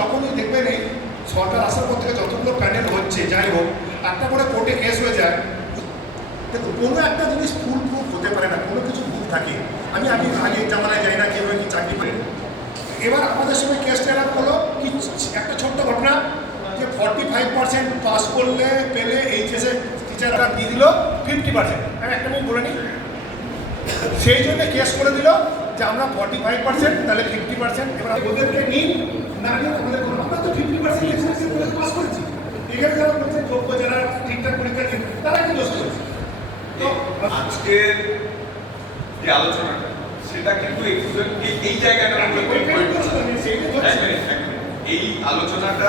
যখনই দেখবেন এই সরকার আসার পর থেকে যতগুলো প্যানেল হচ্ছে, যাই হোক, একটা করে কোর্টে কেস হয়ে যায়। দেখুন, কোনো একটা জিনিস ফুল প্রুফ হতে পারে না, কোনো কিছু ভুল থাকে। আমি আমি আগে জামানায় যাই না কীভাবে কি চাকরি করি এবার আমাদের সঙ্গে কেসটা এরকম হলো, কি একটা ছোট্ট ঘটনা, যে ফর্টি ফাইভ পার্সেন্ট পাস করলে, পেলে এইচএসে টিচাররা দিয়ে দিল ফিফটি পার্সেন্ট আমি একটা মিনিট বলে নিই, সেই জন্য কেস করে দিল যে আমরা ফর্টি ফাইভ পার্সেন্ট তাহলে ফিফটি পার্সেন্ট এবার ওদেরকে নিন না নিয়ে আমাদের কোনো আমরা তো ফিফটি পার্সেন্ট পাস করেছি। এখানে যারা বলছে যোগ্য যারা ঠিকঠাক পরীক্ষা দিন তারা কি দোষ করেছে? তো আজকের যে আলোচনাটা সেটা কিন্তু এই- জায়গাটা। এই আলোচনাটা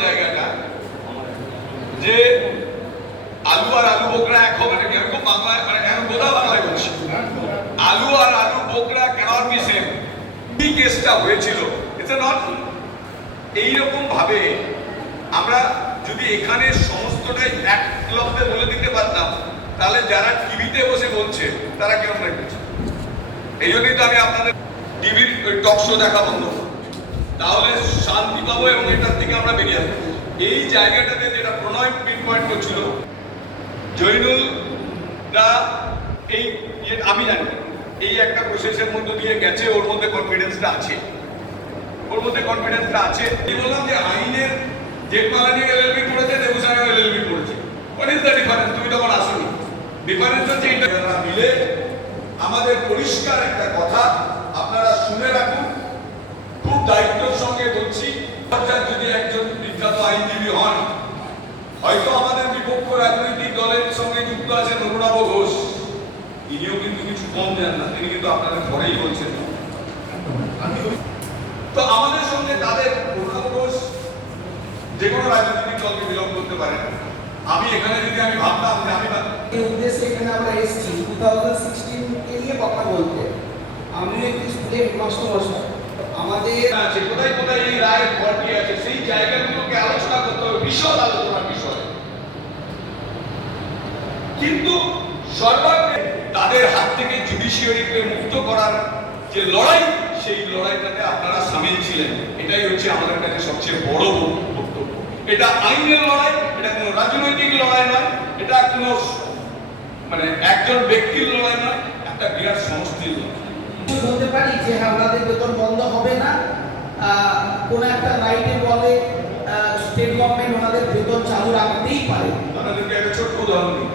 জায়গাটা যে আলু আর আলু বোকরা এক হবে না এরকম বাংলায় মানে এখন বোধা বাংলায় বলছি আলু আর আলু বোকরা ক্যানট বি সেম কি কেসটা হয়েছিল। ইটস নট এইরকম ভাবে আমরা যদি এখানে সমস্তটাই এক লব্ধে বলে দিতে পারতাম, তাহলে যারা টিভিতে বসে বলছে, তারা কেমন রেখেছে এই জন্যই তো আমি আপনাদের টিভির টক শো দেখা বন্ধ তাহলে শান্তি পাবো এবং এটার থেকে আমরা বেরিয়ে আসব। এই জায়গাটাতে যেটা প্রণয় পিন পয়েন্ট করছিল জৈনুল দা এই ইয়ে আমি জানি। এই একটা প্রসেসের মধ্যে দিয়ে গেছে, ওর মধ্যে কনফিডেন্সটা আছে। ওর মধ্যে কনফিডেন্সটা আছে। আমি বললাম যে আইনের যে কলানি এলএলবি পড়েছে দেবু সাহেব এলএলবি পড়েছে হোয়াট ইজ দ্য ডিফারেন্স তুমি তখন আসোনি। ডিফারেন্স হচ্ছে এটা মিলে আমাদের পরিষ্কার একটা কথা, আপনারা শুনে রাখুন। খুব দায়িত্বের সঙ্গে বলছি যদি একজন বিখ্যাত আইনজীবী হন, হয়তো আমাদের বিপক্ষ রাজনৈতিক দলের সঙ্গে যুক্ত আছেন অরুণাভ ঘোষ। তিনিও কিন্তু কিছু কম দেন না তিনি কিন্তু আপনাদের পরেই বলছেন। তো আমাদের সঙ্গে তাদের অরুণাভ যে কোনো রাজনৈতিক দলকে বিলম্ব করতে পারে আমি এখানে যদি আমি ভাবতাম যে আমি এই উদ্দেশ্যে এখানে আমরা এসেছি টু থাউজেন্ড সিক্সটিনকে নিয়ে কথা বলতে। আমিও একটি স্কুলে হেডমাস্টার আমাদের আছে কোথায় কোথায় এই রায়ের ঘরটি আছে সেই জায়গাগুলোকে আলোচনা করতে হবে বিশদ আলোচনার বিষয়। কিন্তু সর্বাগ্রে তাদের হাত থেকে জুডিশিয়ারিকে মুক্ত করার যে লড়াই সেই লড়াইটাতে আপনারা সামিল ছিলেন। এটাই হচ্ছে আমাদের কাছে সবচেয়ে বড় বক্তব্য। এটা আইনের লড়াই এটা কোনো রাজনৈতিক লড়াই নয় এটা কোনো মানে একজন ব্যক্তির লড়াই নয় একটা বিরাট সমষ্টির লড়াই। বলতে পারি যে হ্যাঁ ওনাদের বেতন বন্ধ হবে না। কোনো একটা রাইটে বলে স্টেট গভর্নমেন্ট ওনাদের বেতন চালু রাখতেই পারে। আপনাদেরকে একটা ছোট্ট উদাহরণ দিই।